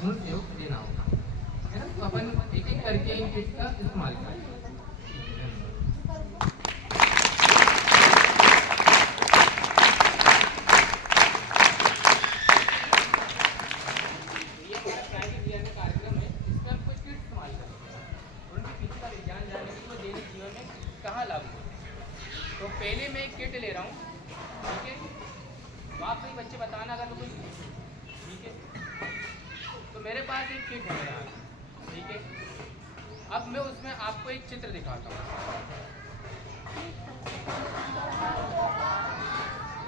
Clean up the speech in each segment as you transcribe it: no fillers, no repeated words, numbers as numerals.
पूर्ण सहयोग देना होगा, है ना। तो अपन एक एक करके इन किट का इस्तेमाल करें। कहाँ लागू है? तो पहले मैं एक किट ले रहा हूँ, ठीक है। तो आप सही बच्चे बताना अगर कोई, ठीक है। तो मेरे पास एक किट है यार, ठीक है। अब मैं उसमें आपको एक चित्र दिखाता हूँ।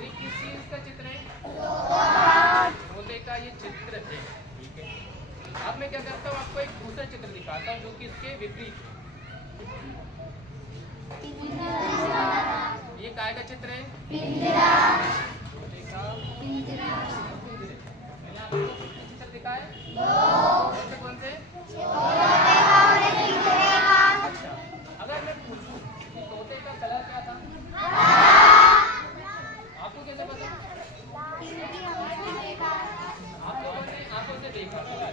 ये किस चीज़ का चित्र है? तोते का ये चित्र है, ठीक है। अब मैं क्या करता हूँ, आपको एक दूसरा चित्र दिखाता हूँ जो कि इसके विपरीत है। ये काय का चित्र है? पिंजरा। मैंने आपको चित्र दिखाया कौन से? अच्छा, अगर मैं पूछूं कि तोते का कलर क्या था, आपको कैसे पता? आप लोगों ने आंखों से देखा कलर।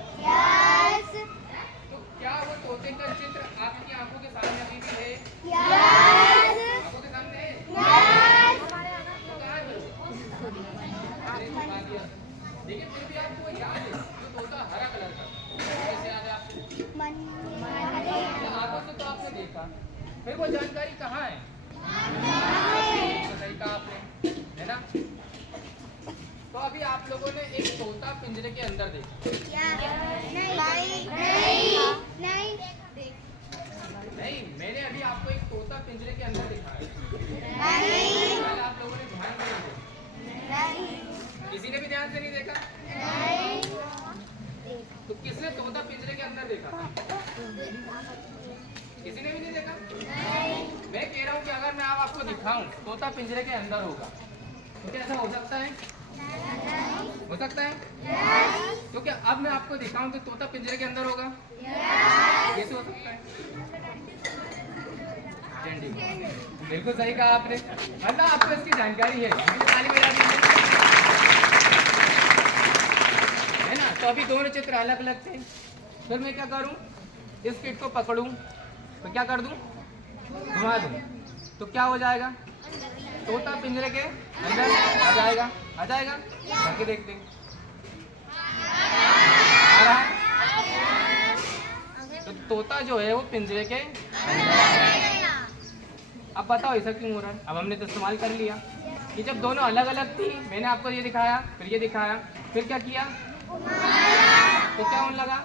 तो क्या वो तोते का चित्र आपकी आंखों के सामने अभी भी है? आंखों के सामने है? तो कहाँ है? लेकिन फिर भी आपको याद है जो तोता हरा कलर का, कैसे याद है आपको? आंखों से तो आपने देखा, फिर वो जानकारी कहाँ है? सही कहा आपने, है ना। तो अभी आप लोगों ने एक तोता पिंजरे के अंदर देखा? नहीं, मैंने अभी आपको एक तोता पिंजरे के अंदर दिखाया। आप लोगों ने ध्यान नहीं दिया? किसी ने भी ध्यान से नहीं देखा? तो किसने तोता पिंजरे के अंदर देखा? किसी ने भी नहीं देखा? मैं कह रहा हूँ कि अगर मैं आपको दिखाऊं तोता पिंजरे के अंदर होगा, तो क्या ऐसा हो सकता है? हो सकता है? तो क्या अब मैं आपको दिखाऊं कि तोता पिंजरे के अंदर होगा? कैसे हो सकता है? बिल्कुल सही कहा आपने, मतलब आपको इसकी जानकारी है, ताली बजा दीजिए, है ना। तो अभी दोनों चित्र अलग अलग थे, फिर मैं क्या करूं, इस किट को पकड़ूं तो क्या कर दूं, घुमा दूं, तो क्या हो जाएगा? तोता पिंजरे के अंदर आ जाएगा। आ जाएगा? करके देखते हैं। आ रहा है? तो तोता जो है वो पिंजरे के, अब बताओ ऐसा क्यों हो रहा है? अब हमने तो इस्तेमाल कर लिया कि जब दोनों अलग अलग थी, मैंने आपको ये दिखाया, फिर ये दिखाया, फिर क्या किया, तो क्या होने लगा,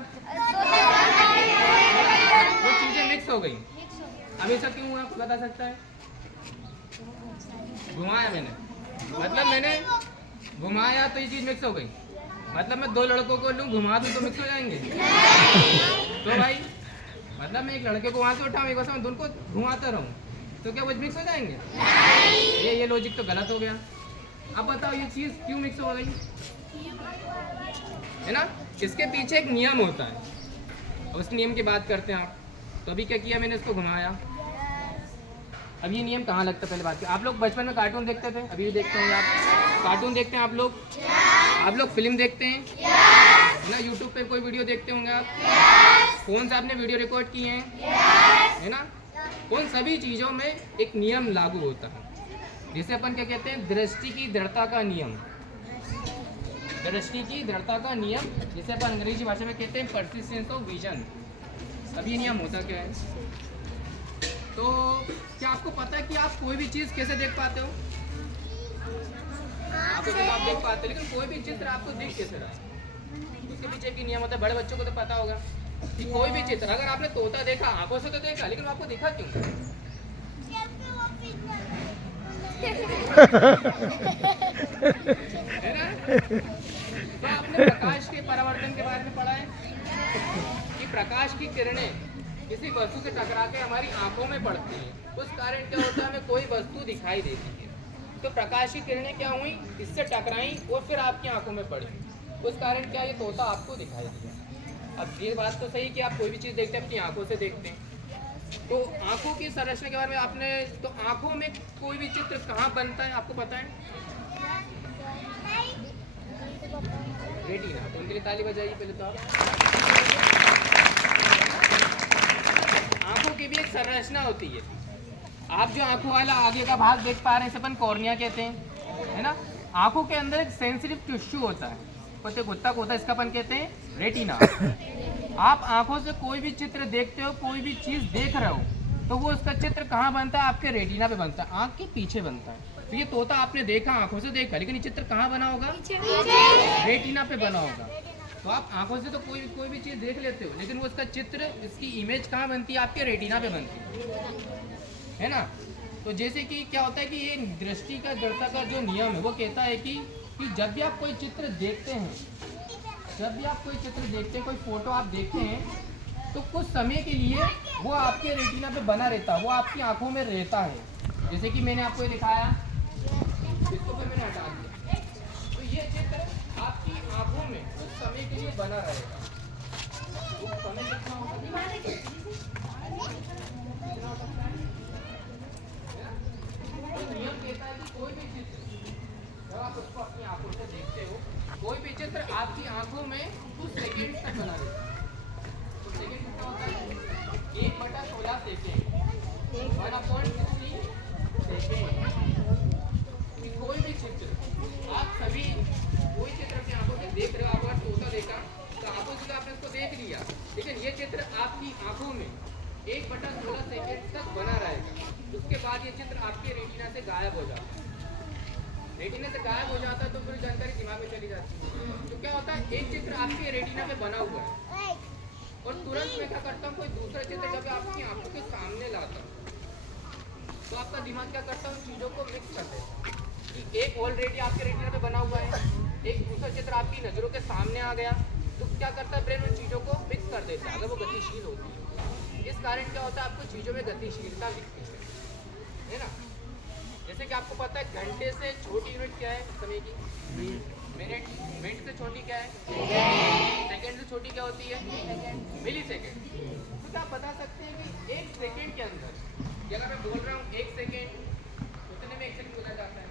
वो चीजें मिक्स हो गई। अब ऐसा क्यों हुआ, आपको बता सकता है? घुमाया मैंने, मतलब मैंने घुमाया तो ये चीज मिक्स हो गई। मतलब मैं दो लड़कों को लूँ घुमा दूँ तो मिक्स हो जाएंगे? तो भाई मतलब मैं एक लड़के को वहाँ से उठाऊँ, एक मैं दोनों को घुमाता रहूँ, तो क्या वो मिक्स हो जाएंगे? ये लॉजिक तो गलत हो गया। अब बताओ ये चीज़ क्यों मिक्स हो गई, है ना। इसके पीछे एक नियम होता है, उस नियम की बात करते हैं आप। तो अभी क्या किया मैंने, इसको घुमाया। अब ये नियम कहाँ लगता है, पहले बात की, आप लोग बचपन में कार्टून देखते थे, अभी भी देखते होंगे आप, कार्टून देखते हैं आप लोग? आप लोग फिल्म देखते हैं, है ना। यूट्यूब पे कोई वीडियो देखते होंगे आप? फोन से आपने वीडियो रिकॉर्ड किए हैं, है ना। उन सभी चीज़ों में एक नियम लागू होता है, जिसे अपन क्या कहते हैं, दृष्टि की दृढ़ता का नियम। दृष्टि की दृढ़ता का नियम, जिसे अपन अंग्रेजी भाषा में कहते हैं परसिस्टेंस ऑफ विजन। अब ये नियम होता क्या है, तो क्या आपको पता है कि आप कोई भी चीज़ कैसे देख पाते हो? आप देख पाते हो, लेकिन कोई भी चित्र आपको दिख कैसे रहा है, उसके पीछे भी नियम होता है। बड़े बच्चों को तो पता होगा कि कोई भी चित्र, अगर आपने तोता देखा आंखों से तो देखा, लेकिन आपको दिखा क्यों? है ना। तो आपने प्रकाश के परावर्तन के बारे में पढ़ा है कि प्रकाश की किरणें किसी वस्तु से टकरा के हमारी आंखों में पड़ती है, उस कारण क्या होता है, हमें कोई वस्तु दिखाई देती है। तो प्रकाश की किरणें क्या हुई, इससे टकराई और फिर आपकी आंखों में पड़ी, उस कारण क्या ये तोता आपको दिखाई दिया। अब ये बात तो सही कि आप कोई भी चीज़ देखते हैं अपनी आंखों से देखते हैं। तो आंखों की संरचना के बारे में आपने, तो आंखों में कोई भी चित्र कहाँ बनता है आपको पता है? रेटिना। तो उनके लिए ताली बजाइए पहले तो आप। आंखों की भी एक संरचना होती है। आप जो आंखों वाला आगे का भाग देख पा रहे हैं इसे अपन कॉर्निया कहते हैं, है ना। आंखों के अंदर एक सेंसिटिव टिश्यू होता है, कुछ गुत्तक होता है, इसका अपन कहते हैं रेटिना। आप आंखों से कोई भी चित्र देखते हो, कोई भी चीज़ देख रहे हो, तो वो उसका चित्र कहाँ बनता है? आपके रेटिना पे बनता है, आंख के पीछे बनता है। तो ये तोता आपने देखा, आंखों से देखा, लेकिन ये चित्र कहाँ बना होगा? रेटिना पे बना होगा। तो आप आंखों से तो कोई भी चीज़ देख लेते हो, लेकिन वो उसका चित्र, इसकी इमेज कहाँ बनती है? आपके रेटिना पे बनती है ना। तो जैसे कि क्या होता है कि ये दृष्टि का जड़ता का जो नियम है वो कहता है कि जब भी आप कोई चित्र देखते हैं, कोई फोटो आप देखते हैं, तो कुछ समय के लिए वो आपके रेटिना पे बना रहता है, वो आपकी आंखों में रहता है। जैसे कि मैंने आपको ये दिखाया, इसको फिर मैंने हटा दिया, तो ये चित्र आपकी आंखों में कुछ समय के लिए बना रहेगा। वो समय कितना होगा? नियम कहता है कि कोई भी चित्र जब आप उसको अपनी आंखों से देखते हो, कोई भी चित्र आपकी आंखों में कुछ सेकंड तक बना रहता है। तो सेकंड कितना होता है? 1/16 सेकेंड, 1/60 सेकेंड। कोई भी चित्र आप सभी, कोई चित्र अपनी आंखों से देख रहे हो, आप अगर तोता देखा तो आंखों से तो आपने उसको देख लिया, लेकिन ये चित्र आपकी आंखों में 1/16 सेकेंड तक बना रहेगा। उसके बाद ये चित्र आपके रेटिना से गायब हो जाता है। रेटिना से गायब हो जाता है तो पूरी जानकारी दिमाग में चली जाती है। तो क्या होता है, एक चित्र आपके रेटिना पे बना हुआ है और तुरंत मैं क्या करता हूँ, कोई दूसरा चित्र जब आपकी आंखों के सामने लाता हूँ तो आपका दिमाग क्या करता है, उन चीज़ों को मिक्स कर देता है कि एक ऑलरेडी आपके रेटिना पे बना हुआ है, एक दूसरा चित्र आपकी नज़रों के सामने आ गया, तो क्या करता है ब्रेन उन चीज़ों को मिक्स कर देता है, अगर वो गतिशील होती है। इस कारण क्या होता है, आपको चीज़ों में गतिशीलता दिखती है ना। जैसे कि आपको पता है घंटे से छोटी यूनिट क्या है समय की? मिनट से छोटी क्या है? सेकंड से छोटी क्या होती है? मिली सेकेंड। तो क्या आप बता सकते हैं कि एक सेकेंड के अंदर, अगर मैं बोल रहा हूँ 1 सेकेंड, उतने में 1 सेकेंड बोला जाता है?